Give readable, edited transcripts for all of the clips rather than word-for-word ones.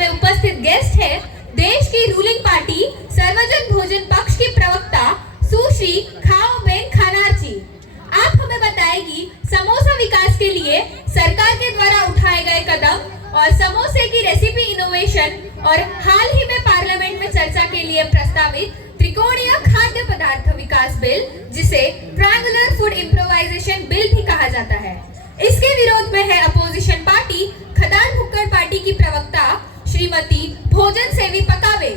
में उपस्थित गेस्ट है देश की रूलिंग पार्टी सर्वजन भोजन पक्ष की प्रवक्ता सुश्री खाओबेन खानार्ची। आप हमें बताएगी समोसा विकास के लिए सरकार के द्वारा उठाए गए कदम और समोसे की रेसिपी इनोवेशन और हाल ही में पार्लियामेंट में चर्चा के लिए प्रस्तावित त्रिकोणीय खाद्य पदार्थ विकास बिल, जिसे ट्रायंगुलर फूड इम्प्रोवाइजेशन बिल भी कहा जाता है। इसके विरोध में है अपोजिशन पार्टी खदान भुक्कड़ पार्टी की प्रवक्ता श्रीमती भोजन सेवी पकावे,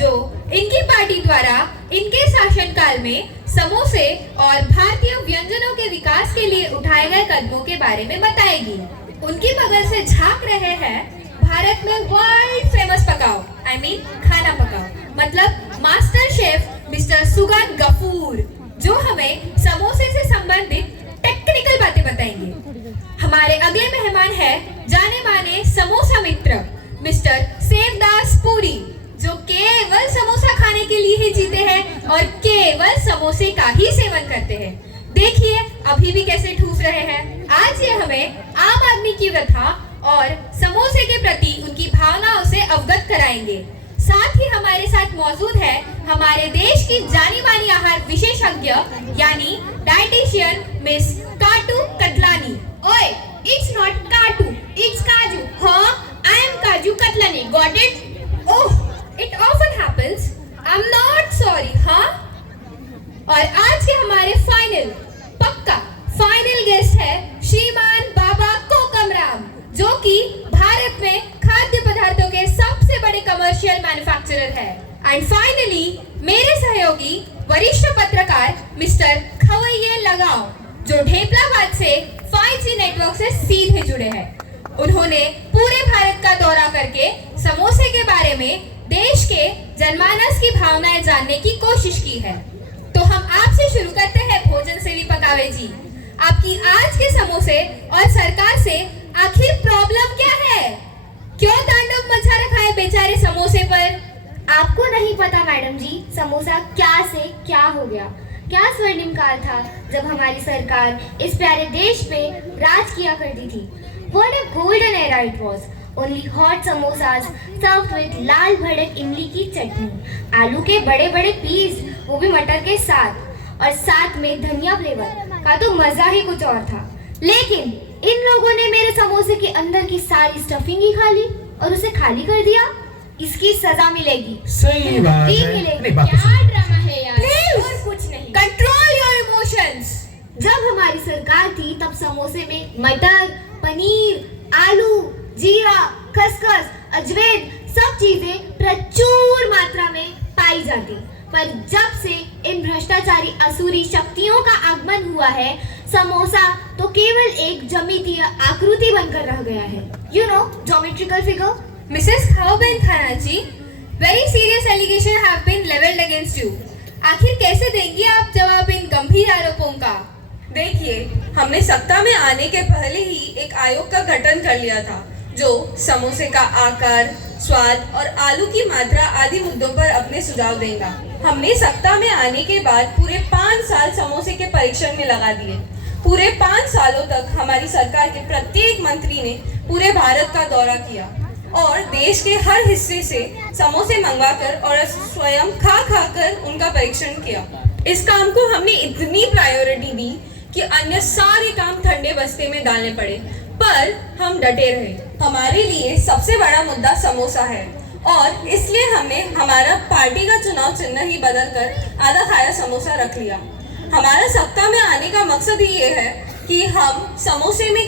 जो इनकी पार्टी द्वारा इनके शासनकाल में समोसे और भारतीय व्यंजनों के विकास के लिए उठाए गए कदमों के बारे में बताएगी। उनकी बगल से झांक रहे हैं भारत में वर्ल्ड फेमस पकाओ, खाना पकाओ, मतलब master chef mister Sugan Ghafoor, जो हमें समोसे से संबंधित टेक्निकल बातें बताएंगे। हमारे अगले मेहमान है जाने माने समोसा मित्र मिस्टर सेवदास पुरी, जो केवल समोसा खाने के लिए ही जीते हैं और केवल समोसे का ही सेवन करते हैं। देखिए अभी भी कैसे ठूस रहे हैं। आज ये हमें आम आदमी की व्यथा और समोसे के प्रति उनकी भावनाओं से अवगत कराएंगे। साथ ही हमारे साथ मौजूद है हमारे देश की जानी मानी आहार विशेषज्ञ यानी डाइटिशियन मिस काटू कतलानी। ओए, it's not काटू, it's काजू। हाँ, I am काजू कतलानी। Got it? Oh, it often happens. I'm not sorry. हाँ? और आज के हमारे फाइनल गेस्ट है श्रीमान बाबा कोकमराम, जो कि भारत में खाद्य पदार्थों के सबसे बड़े कमर्शियल मैन्युफैक्चरर है। एंड फाइनली मेरे सहयोगी वरिष्ठ पत्रकार मिस्टर खवैये लगाओ, जो ढेपलाबाद से 5G नेटवर्क से सीधे जुड़े हैं। उन्होंने पूरे भारत का दौरा करके समोसे के बारे में देश के जनमानस की भावनाएं जानने की कोशिश की है। तो हम आपसे शुरू करते हैं भोजन सेवी पकावे जी, आपकी आज के समोसे और सरकार से आखिर प्रॉब्लम क्या है? क्यों तांडव मचा रखा है बेचारे समोसे पर? आपको नहीं पता मैडम जी, समोसा क्या से क्या हो गया। क्या स्वर्णिम काल था जब हमारी सरकार इस प्यारे देश पे राज किया करती थी। What a golden era it was. Only hot samosas served with लाल भड़क इमली की चटनी, आलू के बड़े बड़े पीस, वो भी मटर के साथ, और साथ में धनिया फ्लेवर का तो मजा ही कुछ और था। लेकिन इन लोगों ने मेरे समोसे के अंदर की सारी स्टफिंग ही खा ली और उसे खाली कर दिया। इसकी सजा मिलेगी। सही बात है। क्या ड्रामा है यार? Please! और कुछ नहीं। Control your emotions. जब हमारी सरकार थी तब समोसे में मटर, पनीर, आलू, जीरा, खसखस, अजवाइन सब चीजें प्रचुर मात्रा में पाई जाती। पर जब से इन भ्रष्टाचारी असुरी शक्तियों का आगमन हुआ है, समोसा तो केवल एक ज्यामितीय आकृति बनकर रह गया है। You know, geometrical figure. Mrs. खाओबेन खानार्ची, very serious allegations have been leveled against you. आखिर कैसे देंगी आप जवाब इन गंभीर आरोपों का? देखिए, हमने सत्ता में आने के पहले ही एक आयोग का गठन कर लिया था, जो समोसे का आकार, स्वाद और आलू की मात्रा आदि मुद्दों पर अपने सुझाव देगा। हमने सत्ता में आने के बाद पूरे 5 साल समोसे के परीक्षण में लगा दिए। पूरे 5 सालों तक हमारी सरकार के प्रत्येक मंत्री ने पूरे भारत का दौरा किया और देश के हर हिस्से से समोसे मंगवाकर और स्वयं खा कर उनका परीक्षण किया। इस काम को हमने इतनी प्रायोरिटी दी कि अन्य सारे काम ठंडे बस्ते में डालने पड़े, पर हम डटे रहे। हमारे लिए सबसे बड़ा मुद्दा समोसा है और इसलिए हमने हमारा पार्टी का चुनाव चिन्ह ही बदलकर आधा खाया समोसा रख लिया। हमारा सत्ता में आने का मकसद ही ये है कि हम समोसे में